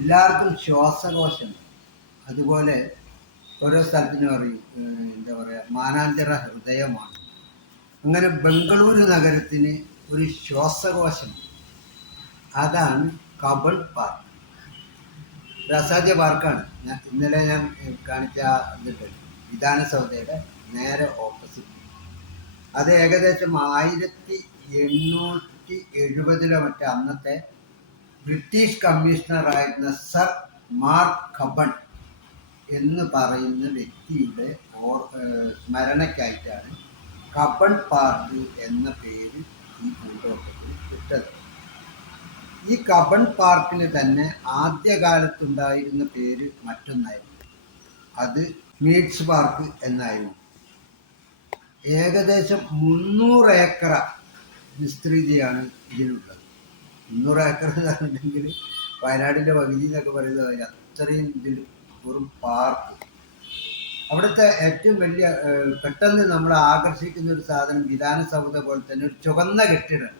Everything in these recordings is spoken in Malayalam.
എല്ലാവർക്കും ശ്വാസകോശം. അതുപോലെ ഓരോ സ്ഥലത്തിന് പറയും എന്താ പറയുക, മാനാഞ്ചിറ ഹൃദയമാണ്. അങ്ങനെ ബംഗളൂരു നഗരത്തിന് ഒരു ശ്വാസകോശം, അതാണ് കബൺ പാർക്ക്. ഒരു അസാധ്യ പാർക്കാണ്. ഇന്നലെ ഞാൻ കാണിച്ച ഇതിട്ട് വിധാനസൗധയുടെ നേരെ ഓപ്പോസിറ്റ്. അത് ഏകദേശം 1870 മറ്റേ അന്നത്തെ ബ്രിട്ടീഷ് കമ്മീഷണറായിരുന്ന സർ മാർക്ക് കബൺ എന്ന് പറയുന്ന വ്യക്തിയുടെ സ്മരണയ്ക്കായിട്ടാണ് കബൺ പാർക്ക് എന്ന പേര് ഈ പൂന്തോട്ടത്തിൽ ഇട്ടത്. ഈ കബൺ പാർക്കിന് തന്നെ ആദ്യകാലത്തുണ്ടായിരുന്ന പേര് മറ്റൊന്നായിരുന്നു. അത് മീറ്റ്സ് പാർക്ക് എന്നായിരുന്നു. ഏകദേശം 300 ഏക്കർ വിസ്തൃതിയാണ് ഇതിനുള്ളത്. 300 ഏക്കർ എന്ന് പറഞ്ഞിട്ടുണ്ടെങ്കിൽ വയനാടിൻ്റെ പകുതി എന്നൊക്കെ പറയുന്നത് അത്രയും ഇതിൽ ഒരു പാർക്ക്. അവിടുത്തെ ഏറ്റവും വലിയ പെട്ടെന്ന് നമ്മളെ ആകർഷിക്കുന്ന ഒരു സാധനം വിധാനസൗധ പോലെ തന്നെ ഒരു ചുവന്ന കെട്ടിടം.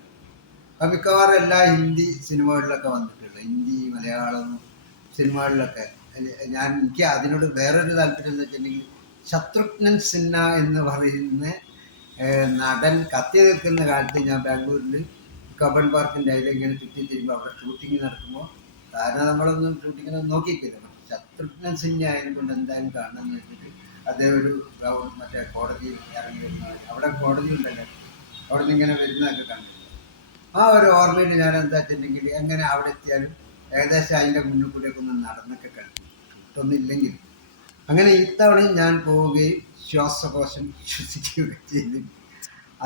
അപ്പം മിക്കവാറും എല്ലാ ഹിന്ദി സിനിമകളിലൊക്കെ വന്നിട്ടുള്ള, ഹിന്ദി മലയാളം സിനിമകളിലൊക്കെ എനിക്ക് അതിനോട് വേറൊരു താല്പര്യം എന്ന് വെച്ചിട്ടുണ്ടെങ്കിൽ ശത്രുഘ്നൻ സിൻഹ എന്ന് പറയുന്ന നടൻ കത്തി നിൽക്കുന്ന കാലത്ത് ഞാൻ ബാംഗ്ലൂരിൽ കബൺ പാർക്കിൻ്റെ അതിൽ ഇങ്ങനെ ചുറ്റി തിരുമ്പോൾ അവിടെ ഷൂട്ടിങ് നടക്കുമ്പോൾ കാരണം നമ്മളൊന്നും ഷൂട്ടിങ്ങിനൊന്നും നോക്കിയിട്ടില്ല. ശത്രുഘ്നൻ സിൻഹ ആയതുകൊണ്ട് എന്തായാലും കാണണമെന്ന് വെച്ചിട്ട് അദ്ദേഹം ഒരു മറ്റേ കോടതിയിൽ ഇറങ്ങി വരുന്ന, അവിടെ കോടതി ഉണ്ടല്ലോ, അവിടെ നിന്ന് ഇങ്ങനെ വരുന്നതൊക്കെ കണ്ടിട്ടുണ്ട്. ആ ഒരു ഓർമ്മയിൽ ഞാൻ എന്താ വെച്ചിട്ടുണ്ടെങ്കിൽ എങ്ങനെ അവിടെ എത്തിയാലും ഏകദേശം അതിൻ്റെ മുന്നിൽ കൂടെയൊക്കെ ഒന്ന് നടന്നൊക്കെ കളിക്കും, കിട്ടൊന്നുമില്ലെങ്കിൽ. അങ്ങനെ ഇത്തവണയും ഞാൻ പോവുകയും ശ്വാസകോശം ശ്വസിക്കുകയും ചെയ്തു.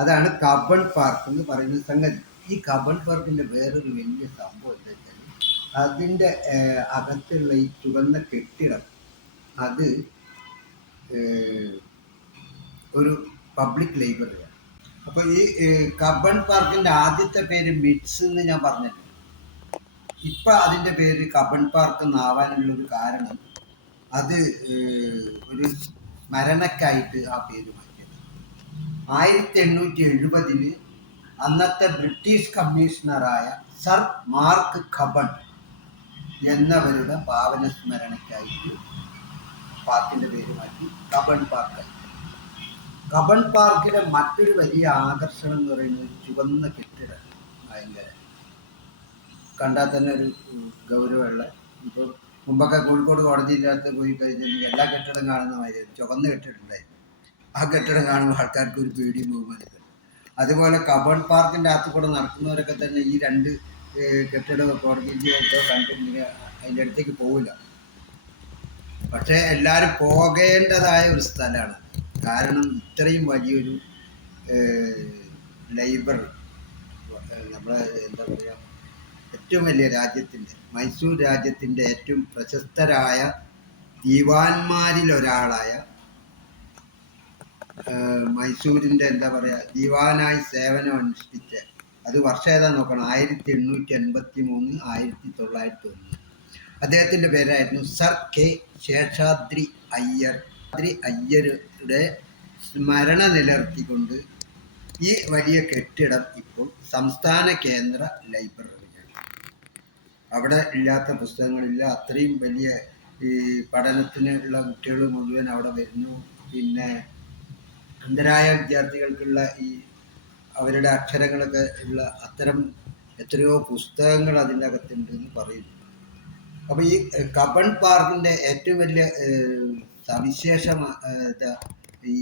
അതാണ് കബൺ പാർക്ക് എന്ന് പറയുന്ന സംഗതി. ഈ കബൺ പാർക്കിൻ്റെ വേറൊരു വലിയ സംഭവം എന്താ വെച്ചാൽ അതിൻ്റെ അകത്തുള്ള ഈ ചുവന്ന കെട്ടിടം അത് ഒരു പബ്ലിക് ലൈബ്രറിയാണ്. അപ്പോൾ ഈ കബൺ പാർക്കിൻ്റെ ആദ്യത്തെ പേര് മിറ്റ്സ് എന്ന് ഞാൻ പറഞ്ഞല്ലോ. ഇപ്പം അതിൻ്റെ പേര് കബൺ പാർക്ക് എന്നാവാനുള്ളൊരു കാരണം അത് ഒരു സ്മരണക്കായിട്ട് ആ പേര് മാറ്റിയത്. 1870 അന്നത്തെ ബ്രിട്ടീഷ് കമ്മീഷണറായ സർ മാർക്ക് കബൺ എന്നവരുടെ പാവന സ്മരണയ്ക്കായിട്ട് പാർക്കിൻ്റെ പേര് മാറ്റി കബൺ പാർക്കായി. കബൺ പാർക്കിലെ മറ്റൊരു വലിയ ആകർഷണം എന്ന് പറയുന്നത് ചുവന്ന കെട്ടിടം. ഭയങ്കര കണ്ടാൽ തന്നെ ഒരു ഗൗരവമുള്ള. ഇപ്പോൾ മുമ്പൊക്കെ കോഴിക്കോട് കോടതിയില്ലാത്ത പോയി കഴിഞ്ഞിട്ടുണ്ടെങ്കിൽ എല്ലാ കെട്ടിടം കാണുന്ന മാതിരി ചുവന്ന കെട്ടിടം ഉണ്ടായിരുന്നു. ആ കെട്ടിടം കാണുമ്പോൾ ആൾക്കാർക്ക് ഒരു പേടിയും ബഹുമാനിക്കും. അതുപോലെ കബൺ പാർക്കിൻ്റെ അകത്ത് കൂടെ നടക്കുന്നവരൊക്കെ തന്നെ ഈ രണ്ട് കെട്ടിടം കോടതിയിലോ കണ്ടിട്ടുണ്ടെങ്കിൽ അതിൻ്റെ അടുത്തേക്ക് പോവില്ല. പക്ഷേ എല്ലാവരും പോകേണ്ടതായ ഒരു സ്ഥലമാണ്. കാരണം ഇത്രയും വലിയൊരു ലൈബ്രറി നമ്മളെ എന്താ പറയുക, ഏറ്റവും വലിയ രാജ്യത്തിൻ്റെ, മൈസൂർ രാജ്യത്തിൻ്റെ ഏറ്റവും പ്രശസ്തരായ ദീവാന്മാരിലൊരാളായ മൈസൂരിൻ്റെ എന്താ പറയുക ദീവാനായി സേവനം അനുഷ്ഠിച്ച, അത് വർഷം ഏതാ നോക്കണം, 1883 1901. അദ്ദേഹത്തിൻ്റെ പേരായിരുന്നു സർ കെ ശേഷാദ്രി അയ്യർ. അയ്യരുടെ സ്മരണ നിലനിർത്തിക്കൊണ്ട് ഈ വലിയ കെട്ടിടം ഇപ്പോൾ സംസ്ഥാന കേന്ദ്ര ലൈബ്രറിയാണ്. അവിടെ ഇല്ലാത്ത പുസ്തകങ്ങളില്ല. അത്രയും വലിയ ഈ പഠനത്തിനുള്ള കുട്ടികൾ മുഴുവൻ അവിടെ വരുന്നു. പിന്നെ അന്ധരായ വിദ്യാർത്ഥികൾക്കുള്ള ഈ അവരുടെ അക്ഷരങ്ങളൊക്കെ ഉള്ള അത്തരം എത്രയോ പുസ്തകങ്ങൾ അതിൻ്റെ അകത്തുണ്ട് എന്ന് പറയുന്നു. അപ്പോൾ ഈ കബൺ പാർക്കിൻ്റെ ഏറ്റവും വലിയ സവിശേഷം ഈ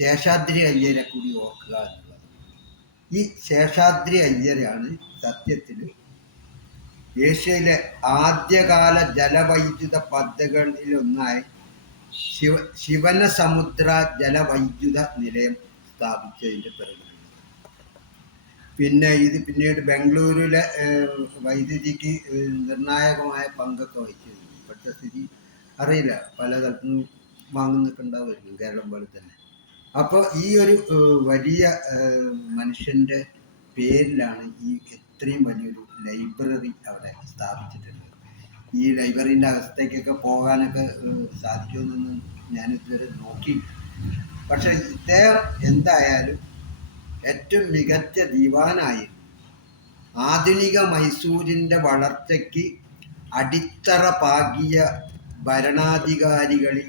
ശേഷാദ്രി അയ്യരെ കൂടി ഓർക്കുക എന്നുള്ളത്. ഈ ശേഷാദ്രി അയ്യരാണ് സത്യത്തിൽ ഏഷ്യയിലെ ആദ്യകാല ജലവൈദ്യുത പദ്ധതികളിലൊന്നായി ശിവനസമുദ്ര ജലവൈദ്യുത നിലയം സ്ഥാപിച്ചതിൻ്റെ പിറകിൽ. പിന്നെ ഇത് പിന്നീട് ബാംഗ്ലൂരിലെ വൈദ്യുതിക്ക് നിർണായകമായ പങ്കൊക്കെ വഹിച്ചിരുന്നു. ഇപ്പോഴത്തെ സ്ഥിതി അറിയില്ല, പല സ്ഥലത്തും വാങ്ങുന്നൊക്കെ ഉണ്ടാവുമായിരിക്കും, കേരളം പോലെ തന്നെ. അപ്പോൾ ഈ ഒരു വലിയ മനുഷ്യൻ്റെ പേരിലാണ് ഈ ഇത്രയും വലിയൊരു ലൈബ്രറി അവിടെ സ്ഥാപിച്ചിട്ടുള്ളത്. ഈ ലൈബ്രറീൻ്റെ അകത്തേക്കൊക്കെ പോകാനൊക്കെ സാധിക്കുമെന്നൊന്നും ഞാനിതുവരെ നോക്കിയില്ല. പക്ഷെ ഇദ്ദേഹം എന്തായാലും ഏറ്റവും മികച്ച ദിവാനായിരുന്നു. ആധുനിക മൈസൂരിൻ്റെ വളർച്ചയ്ക്ക് അടിത്തറ പാകിയ ഭരണാധികാരികളിൽ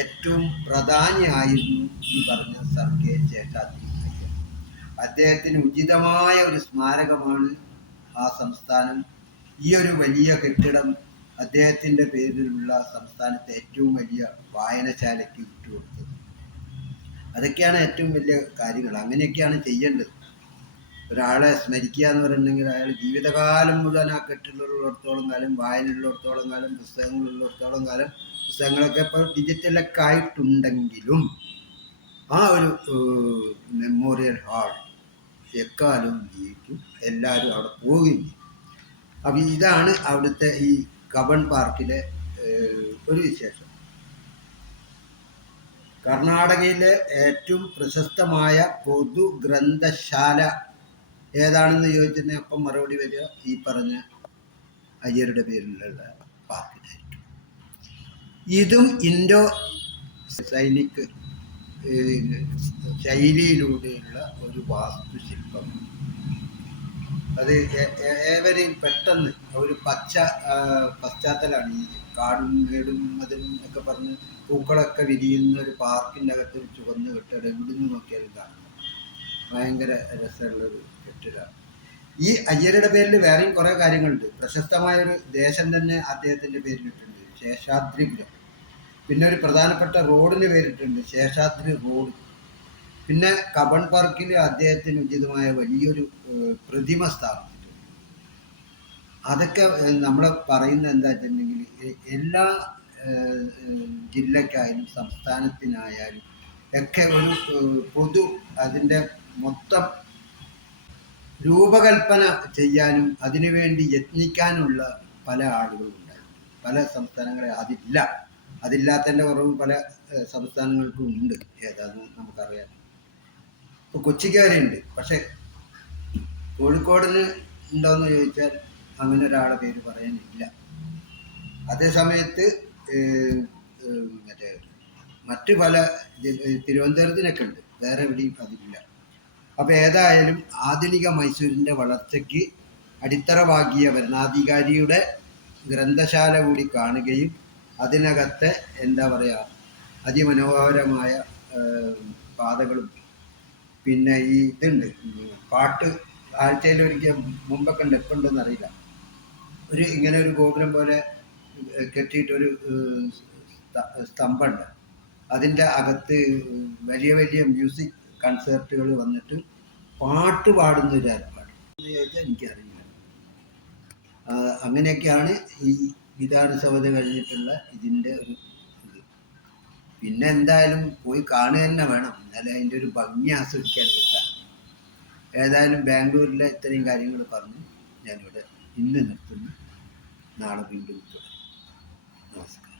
ഏറ്റവും പ്രധാനിയായിരുന്നു ഈ പറഞ്ഞ സർ കെ ശേഷാദ്രി അയ്യർ. അദ്ദേഹത്തിന് ഉചിതമായ ഒരു സ്മാരകമാണ് ആ സംസ്ഥാനം, ഈ ഒരു വലിയ കെട്ടിടം അദ്ദേഹത്തിൻ്റെ പേരിലുള്ള സംസ്ഥാനത്തെ ഏറ്റവും വലിയ വായനശാലയ്ക്ക് വിട്ടുകൊടുത്തത്. അതൊക്കെയാണ് ഏറ്റവും വലിയ കാര്യങ്ങൾ. അങ്ങനെയൊക്കെയാണ് ചെയ്യേണ്ടത്. ഒരാളെ സ്മരിക്കുക എന്ന് പറയുന്നുണ്ടെങ്കിൽ അയാൾ ജീവിതകാലം മുഴുവൻ ആ കെട്ടിടമുള്ളിടത്തോളം കാലം, വായനയുള്ളിടത്തോളം കാലം, പുസ്തകങ്ങളുള്ളിടത്തോളം കാലം, പുസ്തകങ്ങളൊക്കെ ഇപ്പോൾ ഡിജിറ്റലൊക്കെ ആയിട്ടുണ്ടെങ്കിലും ആ ഒരു മെമ്മോറിയൽ ഹാൾ എക്കാലവും ജീവിക്കും, എല്ലാവരും അവിടെ പോവുകയും ചെയ്യും. അപ്പം ഇതാണ് അവിടുത്തെ ഈ കബൺ പാർക്കിലെ ഒരു വിശേഷം. കർണാടകയിലെ ഏറ്റവും പ്രശസ്തമായ പൊതു ഗ്രന്ഥശാല ഏതാണെന്ന് ചോദിച്ചിട്ടുണ്ടെങ്കിൽ അപ്പം മറുപടി വരിക ഈ പറഞ്ഞ അയ്യരുടെ പേരിലുള്ള പാർക്കിനായിരിക്കും. ഇതും ഇൻഡോ സൈനിക് ശൈലിയിലൂടെയുള്ള ഒരു വാസ്തുശില്പമാണ്. അത് ഏവരെയും പെട്ടെന്ന് ഒരു പച്ച പശ്ചാത്തലമാണ്. ഈ കാടും മേടും അതിലും ഒക്കെ പറഞ്ഞ് പൂക്കളൊക്കെ വിരിയുന്ന ഒരു പാർക്കിൻ്റെ അകത്ത് ഒരു ചുവന്ന് കെട്ടിടം എവിടുന്ന് നോക്കിയാലും കാണുന്നത് ഭയങ്കര രസമുള്ളൊരു കെട്ടിടമാണ്. ഈ അയ്യരുടെ പേരിൽ വേറെയും കുറേ കാര്യങ്ങളുണ്ട്. പ്രശസ്തമായൊരു ദേശം തന്നെ അദ്ദേഹത്തിൻ്റെ പേരിലിട്ടുണ്ട്, ശേഷാദ്രിപുരം. പിന്നെ ഒരു പ്രധാനപ്പെട്ട റോഡിന് പേരിട്ടുണ്ട്, ശേഷാദ്രി റോഡ്. പിന്നെ കബൺ പാർക്കിൽ അദ്ദേഹത്തിന് ഉചിതമായ വലിയൊരു പ്രതിമ സ്ഥാപിച്ചിട്ടുണ്ട്. അതൊക്കെ നമ്മൾ പറയുന്നത് എന്താ വെച്ചിട്ടുണ്ടെങ്കിൽ എല്ലാ ജില്ലക്കായാലും സംസ്ഥാനത്തിനായാലും ഒക്കെ ഒരു പൊതു അതിൻ്റെ മൊത്തം രൂപകൽപ്പന ചെയ്യാനും അതിനുവേണ്ടി യത്നിക്കാനുള്ള പല ആളുകളുണ്ടായിരുന്നു. പല സംസ്ഥാനങ്ങളെ അതില്ലാത്തതിൻ്റെ കുറവ് പല സംസ്ഥാനങ്ങൾക്കും ഉണ്ട്. ഏതാണെന്ന് നമുക്കറിയാം. ഇപ്പോൾ കൊച്ചിക്ക് വരെയുണ്ട്, പക്ഷെ കോഴിക്കോടിന് ഉണ്ടോയെന്ന് ചോദിച്ചാൽ അങ്ങനെ ഒരാളെ പേര് പറയാനില്ല. അതേ സമയത്ത് മറ്റ് പല തിരുവനന്തപുരത്തിനൊക്കെ ഉണ്ട്, വേറെ എവിടെയും അതില്ല. അപ്പോൾ ഏതായാലും ആധുനിക മൈസൂരിൻ്റെ വളർച്ചയ്ക്ക് അടിത്തറ പാകിയ ഭരണാധികാരിയുടെ ഗ്രന്ഥശാല കൂടി കാണുകയും അതിനകത്തെ എന്താ പറയുക അതിമനോഹരമായ പാതകളും പിന്നെ ഈ ഇതുണ്ട് പാട്ട് ആഴ്ചയിൽ ഒരിക്കൽ മുമ്പൊക്കെ ഉണ്ട്, എപ്പോൾ ഉണ്ടെന്ന് അറിയില്ല, ഒരു ഇങ്ങനെ ഒരു ഗോപുരം പോലെ കെട്ടിയിട്ടൊരു സ്തംഭമുണ്ട്. അതിൻ്റെ അകത്ത് വലിയ വലിയ മ്യൂസിക് കൺസേർട്ടുകൾ വന്നിട്ട് പാട്ട് പാടുന്ന ഒരു ഏർപ്പാട് എന്ന് ചോദിച്ചാൽ എനിക്കറിയില്ല. അങ്ങനെയൊക്കെയാണ് ഈ വിധാനസഭ കഴിഞ്ഞിട്ടുള്ള ഇതിൻ്റെ ഒരു ഇത്. പിന്നെ എന്തായാലും പോയി കാണുക തന്നെ വേണം, എന്നാലും അതിൻ്റെ ഒരു ഭംഗി ആസ്വദിക്കാൻ കിട്ടാം. ഏതായാലും ബാംഗ്ലൂരിലെ ഇത്രയും കാര്യങ്ങൾ പറഞ്ഞ് ഞാനിവിടെ ഇന്ന് നിർത്തുന്നു. നാളെ വീണ്ടും തുടരും. നമസ്കാരം.